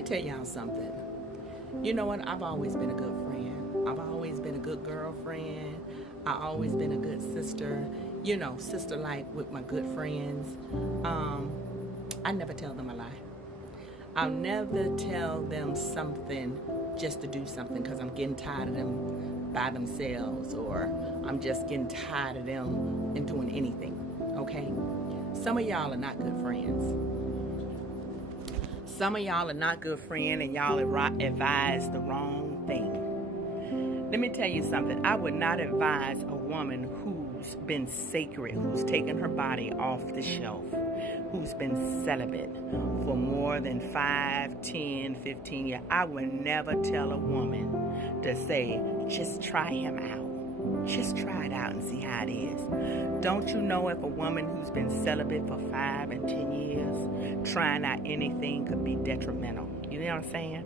me tell y'all something. You know what? I've always been a good friend. I've always been a good girlfriend. I've always been a good sister. You know, sister like with my good friends. I never tell them a lie. I'll never tell them something just to do something because I'm getting tired of them by themselves, or I'm just getting tired of them and doing anything. Okay? Some of y'all are not good friends. Some of y'all are not good friends, and y'all advise the wrong thing. Let me tell you something. I would not advise a woman who's been sacred, who's taken her body off the shelf, who's been celibate for more than 5, 10, 15 years. I would never tell a woman to say, just try him out. Just try it out and see how it is. Don't you know if a woman who's been celibate for 5 and 10 years, trying out anything could be detrimental? You know what I'm saying?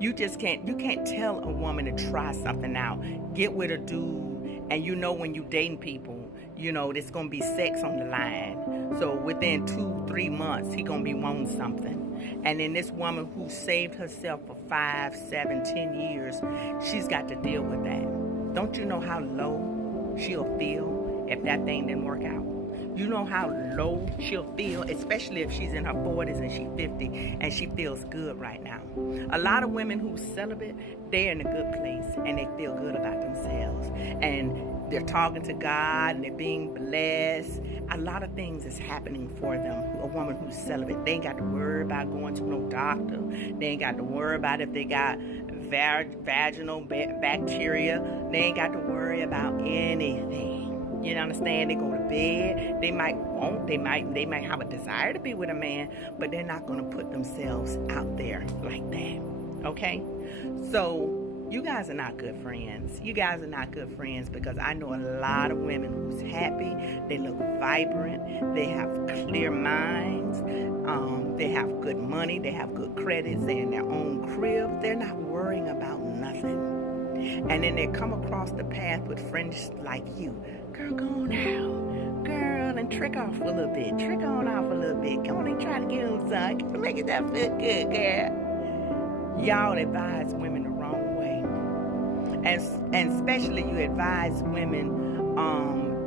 You can't tell a woman to try something out. Get with a dude, and you know when you dating people, you know there's going to be sex on the line. So within 2-3 months, he going to be wanting something. And then this woman who saved herself for 5, 7, 10 years, she's got to deal with that. Don't you know how low she'll feel if that thing didn't work out? You know how low she'll feel, especially if she's in her 40s and she's 50 and she feels good right now. A lot of women who celibate, they're in a good place and they feel good about themselves. And they're talking to God and they're being blessed. A lot of things is happening for them. A woman who's celibate, they ain't got to worry about going to no doctor. They ain't got to worry about if they got vaginal bacteria. They ain't got to worry about anything. You understand? They go to bed. They might have a desire to be with a man, but they're not going to put themselves out there like that. Okay? So you guys are not good friends. You guys are not good friends because I know a lot of women who's happy. They look vibrant. They have clear minds. They have good money. They have good credits. They're in their own crib. They're not worrying about nothing. And then they come across the path with friends like you. Girl, go on out. Girl, and trick off a little bit. Trick on off a little bit. Come on and try to get on some. Make it that feel good, girl. Y'all advise women the wrong way. And especially you advise women,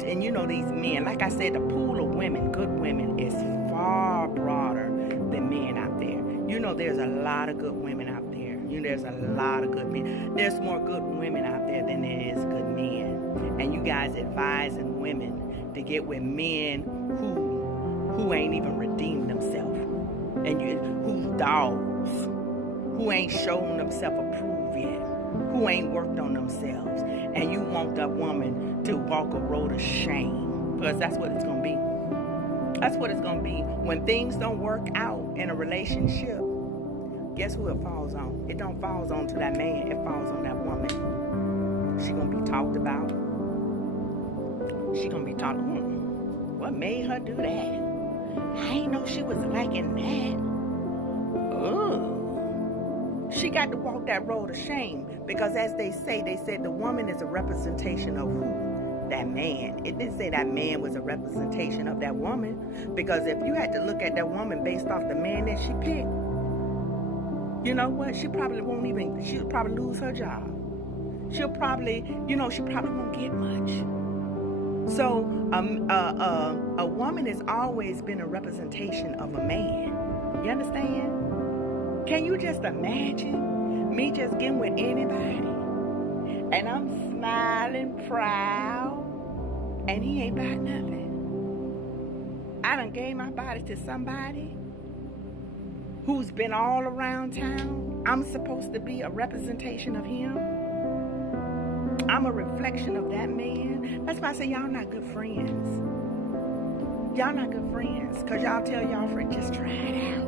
and you know these men, like I said, the pool of women, good women, is far broader than men out there. You know there's a lot of good women out there. You know there's a lot of good men. There's more good women out there than there is good men. And you guys advising women to get with men who ain't even redeemed themselves. And who's dogs, who ain't shown themselves approved yet, who ain't worked on themselves. And you want that woman to walk a road of shame, because that's what it's going to be. That's what it's going to be. When things don't work out in a relationship, guess who it falls on? It don't falls on to that man. It falls on that woman. She going to be talked about. She going to be talked, what made her do that? I ain't know she was liking that. Oh. She got to walk that road of shame, because as they said the woman is a representation of who? That man. It didn't say that man was a representation of that woman, because if you had to look at that woman based off the man that she picked, you know what? She'll probably lose her job. She'll probably won't get much. So a woman has always been a representation of a man. You understand? Can you just imagine me just getting with anybody and I'm smiling, proud, and he ain't about nothing? I done gave my body to somebody who's been all around town. I'm supposed to be a representation of him. I'm a reflection of that man. That's why I say y'all not good friends. Y'all not good friends, because y'all tell y'all friends, just try it out.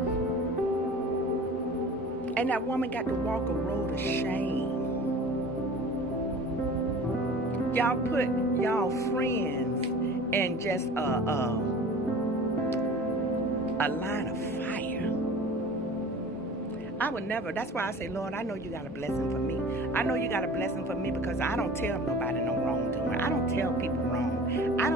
And that woman got to walk a road of shame. Y'all put y'all friends in just a line of fire. I would never. That's why I say, Lord, I know you got a blessing for me. I know you got a blessing for me, because I don't tell nobody no wrongdoing. I don't tell people wrong. I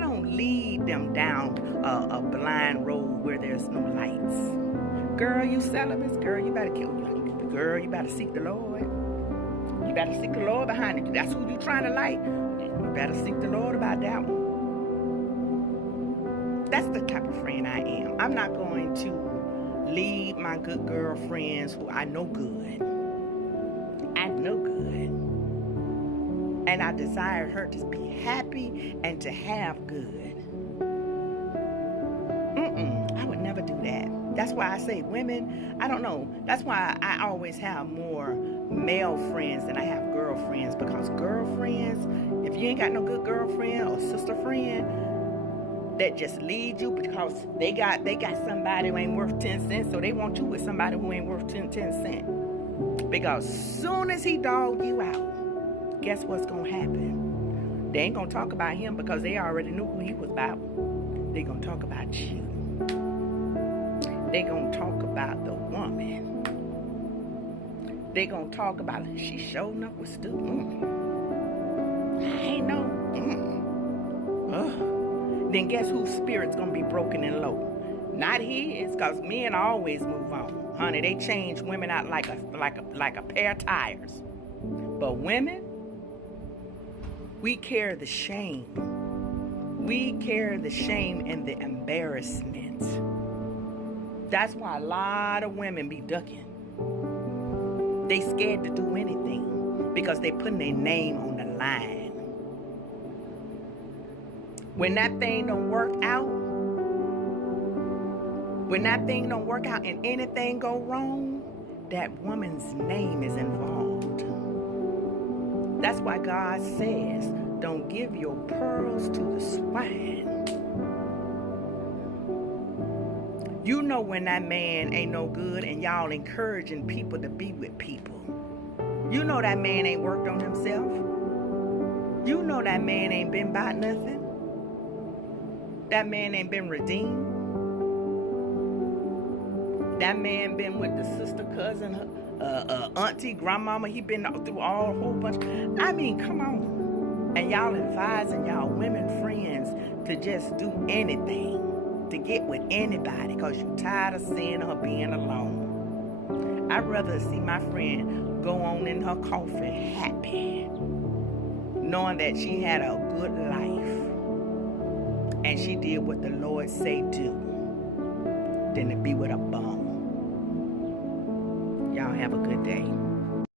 don't lead them down a blind road where there's no lights. Girl, you celibate, girl, you better kill you. Girl, you better seek the Lord. You better seek the Lord behind it. That's who you trying to like. You better seek the Lord about that one. That's the type of friend I am. I'm not going to leave my good girlfriends who I know good. I know good. And I desire her to be happy and to have good. I would never do that. That's why I say women, I don't know. That's why I always have more male friends than I have girlfriends. Because girlfriends, if you ain't got no good girlfriend or sister friend that just lead you because they got somebody who ain't worth 10 cents, so they want you with somebody who ain't worth 10 cents. Because soon as he dog you out, guess what's gonna happen? They ain't gonna talk about him because they already knew who he was about. They gonna talk about you. They gonna talk about the woman. They gonna talk about she showing up with Stu. I ain't know. Then guess whose spirit's gonna be broken and low? Not his, cause men always move on, honey. They change women out like a pair of tires. But women, we carry the shame. We carry the shame and the embarrassment. That's why a lot of women be ducking. They scared to do anything because they putting their name on the line. When that thing don't work out, and anything go wrong, that woman's name is involved. That's why God says, don't give your pearls to the swine. You know when that man ain't no good and y'all encouraging people to be with people. You know that man ain't worked on himself. You know that man ain't been about nothing. That man ain't been redeemed. That man been with the sister, cousin, auntie, grandmama. He been through all a whole bunch. I mean, come on. And y'all advising y'all women friends to just do anything to get with anybody because you tired of seeing her being alone. I'd rather see my friend go on in her coffin happy, knowing that she had a good life and she did what the Lord say do, than to be with a bum. Y'all have a good day.